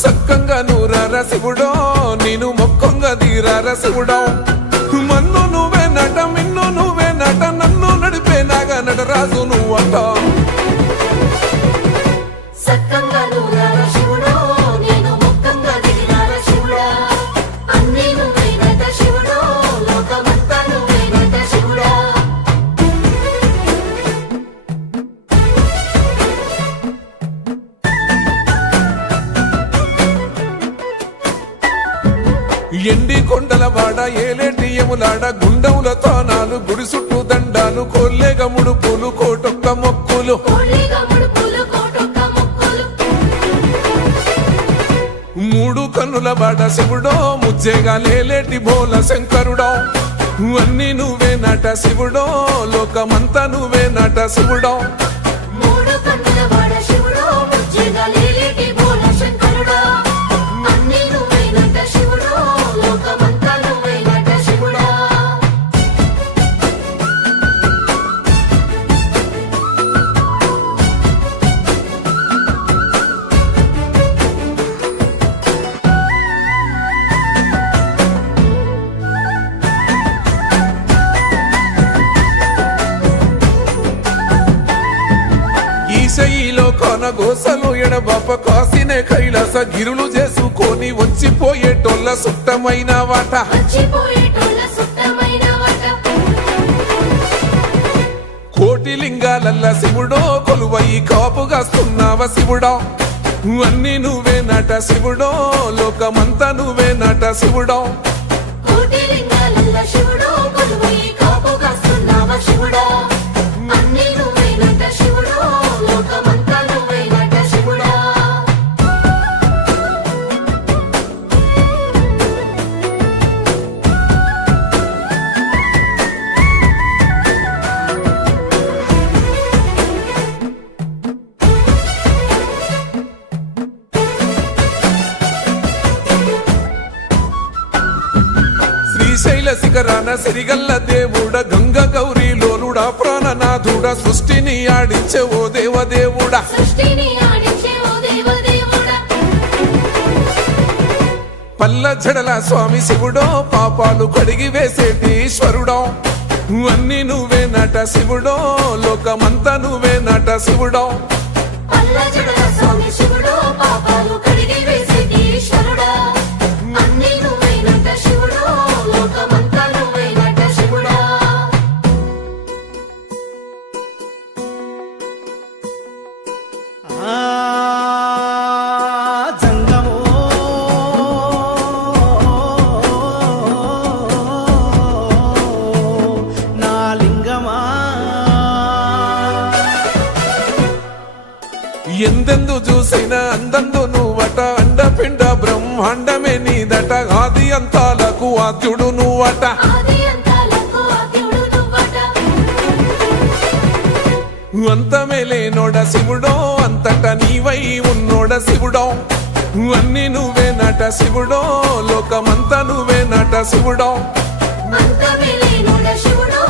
సక్కంగా నూరార శివుడో నేను మొక్కంగా తీరార శివుడో మన్ను నువ్వే నట మిన్ను నువ్వే నట నన్ను నడిపే నాగా నటరాజు నువ్వంట ఎండి కొండల వాడ ఏలేటి యములాడ గుండముల తానాలు గుడి చుట్టూ దండాలు కోల్లేగ ముడుపులు కోటొక్క మొక్కులు మూడు కన్నుల వాడ శివుడో ముజ్జేగా లేలేటి బోల శంకరుడో అన్ని నువ్వే నట శివుడో లోకమంతా నువ్వే నట శివుడో ఈశయిలో కొన గోసలు ఎడబాప కాసినే కైలాస గిరులు చేసుకొని వచ్చిపోయేటోళ్ళ సుట్టమైన వాట కోటి లింగాలల్ల శివుడో కొలువై కాపుగాస్తున్నావ శివుడో అన్ని నువ్వే నట శివుడో లోకమంతా నువ్వే నట శివుడో శ్రీశైల శిఖరాన సిరిగల్ల దేవుడ గంగ గౌరీ లోలుడా ప్రాణనాథుడ సృష్టిని ఆడించే ఓ దేవదేవుడా పల్ల జడల స్వామి శివుడో పాపాలు కడిగి వేసేటి ఈశ్వరుడో అన్ని నువ్వే నట శివుడో లోకమంతా నువ్వే నట శివుడో ఎందెందు చూసిన అందందు నువ్వట అండపిండ బ్రహ్మాండమే నీదట ఆది అంతాలకు ఆద్యుడు నువ్వట అంతమే లేనోడ శివుడో అంతట నీవై ఉన్నోడ శివుడో అన్ని నువ్వే నట శివుడో లోకమంతా నువ్వే నట శివుడో అంతమే లేనోడ శివుడో